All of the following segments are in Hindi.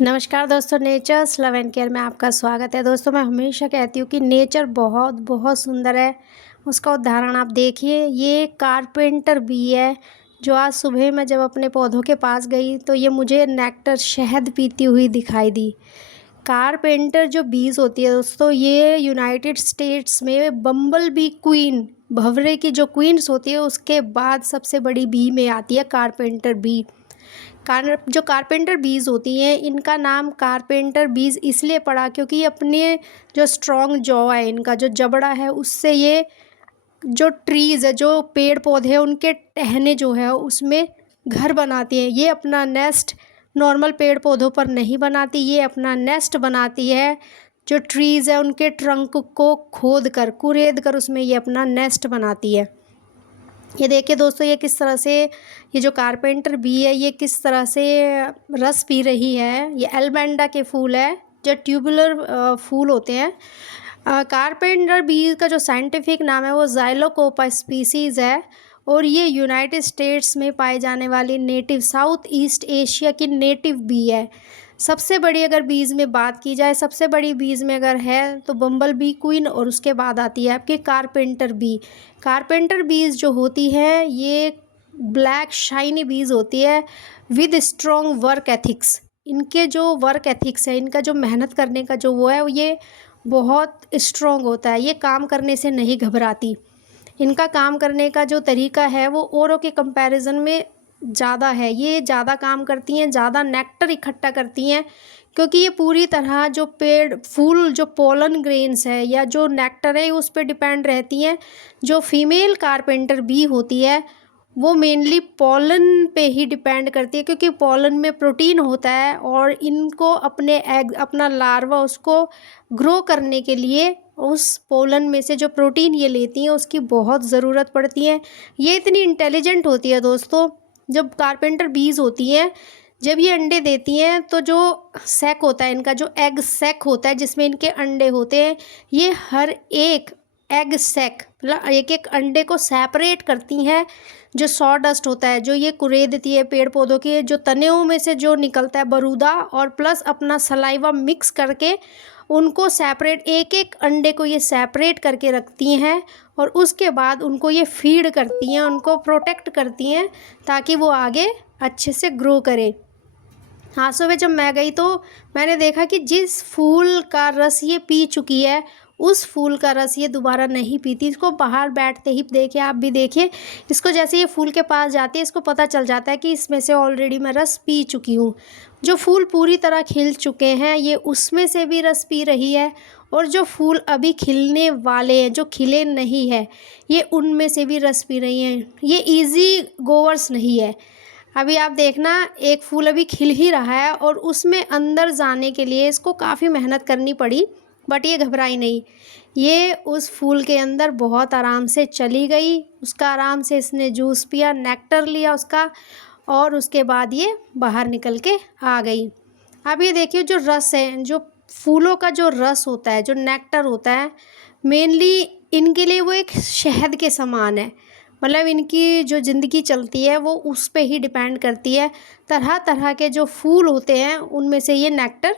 नमस्कार दोस्तों, नेचर्स लव एंड केयर में आपका स्वागत है। दोस्तों, मैं हमेशा कहती हूँ कि नेचर बहुत बहुत सुंदर है। उसका उदाहरण आप देखिए, ये कारपेंटर बी है जो आज सुबह मैं जब अपने पौधों के पास गई तो ये मुझे नेक्टर शहद पीती हुई दिखाई दी। कारपेंटर जो बीज होती है दोस्तों, ये यूनाइटेड स्टेट्स में बम्बल बी क्वीन, भंवरे की जो क्वींस होती है उसके बाद सबसे बड़ी बी में आती है कारपेंटर बी। जो कारपेंटर बीज होती हैं, इनका नाम कारपेंटर बीज इसलिए पड़ा क्योंकि अपने जो स्ट्रॉन्ग जॉ है, इनका जो जबड़ा है, उससे ये जो ट्रीज़ है, जो पेड़ पौधे हैं, उनके टहने जो है उसमें घर बनाती हैं। ये अपना नेस्ट नॉर्मल पेड़ पौधों पर नहीं बनाती, ये अपना नेस्ट बनाती है जो ट्रीज़ है उनके ट्रंक को खोद कर कुरेद कर उसमें ये अपना नेस्ट बनाती है। ये देखिए दोस्तों, ये किस तरह से ये जो कारपेंटर बी है ये किस तरह से रस पी रही है। ये एल्बेंडा के फूल है जो ट्यूबुलर फूल होते हैं। कारपेंटर बी का जो साइंटिफिक नाम है वो ज़ाइलोकोपा स्पीसीज़ है और ये यूनाइटेड स्टेट्स में पाई जाने वाली नेटिव साउथ ईस्ट एशिया की नेटिव बी है। सबसे बड़ी अगर बीज में बात की जाए, सबसे बड़ी बीज में अगर है तो बम्बल बी क्वीन और उसके बाद आती है आपकी कारपेंटर बी। कारपेंटर बीज जो होती है ये ब्लैक शाइनी बीज होती है विद स्ट्रॉन्ग वर्क एथिक्स। इनके जो वर्क एथिक्स है, इनका जो मेहनत करने का जो वो है, ये बहुत स्ट्रॉन्ग होता है। ये काम करने से नहीं घबराती। इनका काम करने का जो तरीका है वो औरों के कंपैरिजन में ज़्यादा है। ये ज़्यादा काम करती हैं, ज़्यादा नेक्टर इकट्ठा करती हैं क्योंकि ये पूरी तरह जो पेड़ फूल जो पोलन ग्रेन्स है या जो नेक्टर है उस पर डिपेंड रहती हैं। जो फीमेल कारपेंटर बी होती है वो मेनली पोलन पे ही डिपेंड करती है क्योंकि पोलन में प्रोटीन होता है और इनको अपने एग अपना लार्वा उसको ग्रो करने के लिए उस पोलन में से जो प्रोटीन ये लेती हैं उसकी बहुत ज़रूरत पड़ती है। ये इतनी इंटेलिजेंट होती है दोस्तों। जब कारपेंटर बीज होती हैं, जब ये अंडे देती हैं तो जो सैक होता है इनका, जो एग सैक होता है जिसमें इनके अंडे होते हैं, ये हर एक एग सैक मतलब एक एक अंडे को सेपरेट करती हैं। जो सॉडस्ट होता है जो ये कुरेद देती है पेड़ पौधों के जो तनेओं में से जो निकलता है बरूदा और प्लस अपना सलाइवा मिक्स करके उनको सेपरेट एक एक अंडे को ये सेपरेट करके रखती हैं और उसके बाद उनको ये फीड करती हैं, उनको प्रोटेक्ट करती हैं ताकि वो आगे अच्छे से ग्रो करे। हाँ, सुबह जब मैं गई तो मैंने देखा कि जिस फूल का रस ये पी चुकी है उस फूल का रस ये दोबारा नहीं पीती। इसको बाहर बैठते ही देखिए, आप भी देखिए, इसको जैसे ये फूल के पास जाती है इसको पता चल जाता है कि इसमें से ऑलरेडी मैं रस पी चुकी हूँ। जो फूल पूरी तरह खिल चुके हैं ये उसमें से भी रस पी रही है और जो फूल अभी खिलने वाले हैं, जो खिले नहीं है, ये उनमें से भी रस पी रही हैं। ये ईजी गोवर्स नहीं है। अभी आप देखना, एक फूल अभी खिल ही रहा है और उसमें अंदर जाने के लिए इसको काफ़ी मेहनत करनी पड़ी, बट ये घबराई नहीं। ये उस फूल के अंदर बहुत आराम से चली गई, उसका आराम से इसने जूस पिया, नेक्टर लिया उसका और उसके बाद ये बाहर निकल के आ गई। अब ये देखिए, जो रस है, जो फूलों का जो रस होता है, जो नेक्टर होता है, मेनली इनके लिए वो एक शहद के समान है। मतलब इनकी जो ज़िंदगी चलती है वो उस पे ही डिपेंड करती है। तरह तरह के जो फूल होते हैं उनमें से ये नेक्टर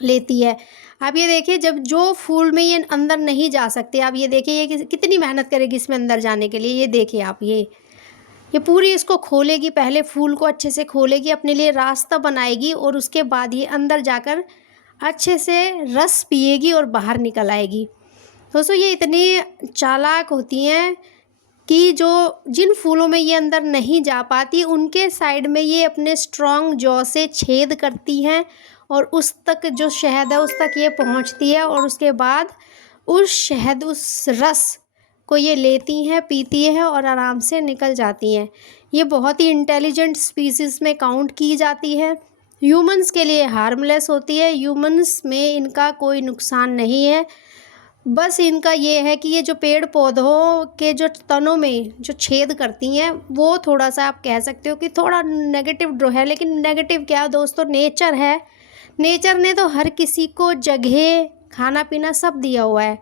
लेती है। आप ये देखिए, जब जो फूल में ये अंदर नहीं जा सकते, आप ये देखिए ये कितनी मेहनत करेगी इसमें अंदर जाने के लिए। ये देखिए आप, ये पूरी इसको खोलेगी, पहले फूल को अच्छे से खोलेगी, अपने लिए रास्ता बनाएगी और उसके बाद ये अंदर जाकर अच्छे से रस पिएगी और बाहर निकल आएगी। दोस्तों, ये इतनी चालाक होती हैं कि जो जिन फूलों में ये अंदर नहीं जा पाती उनके साइड में ये अपने स्ट्रॉन्ग जॉ से छेद करती हैं और उस तक जो शहद है उस तक ये पहुंचती है और उसके बाद उस शहद, उस रस को ये लेती हैं, पीती हैं और आराम से निकल जाती हैं। ये बहुत ही इंटेलिजेंट स्पीसीज़ में काउंट की जाती है। ह्यूमंस के लिए हार्मलेस होती है, ह्यूमंस में इनका कोई नुकसान नहीं है। बस इनका ये है कि ये जो पेड़ पौधों के जो तनों में जो छेद करती हैं वो थोड़ा सा आप कह सकते हो कि थोड़ा नेगेटिव ड्रो है, लेकिन नेगेटिव क्या है दोस्तों, नेचर है। नेचर ने तो हर किसी को जगह, खाना पीना सब दिया हुआ है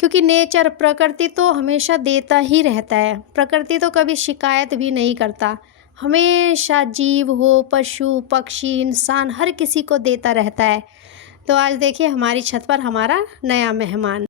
क्योंकि नेचर, प्रकृति तो हमेशा देता ही रहता है। प्रकृति तो कभी शिकायत भी नहीं करता, हमेशा जीव हो, पशु पक्षी इंसान हर किसी को देता रहता है। तो आज देखिए हमारी छत पर हमारा नया मेहमान।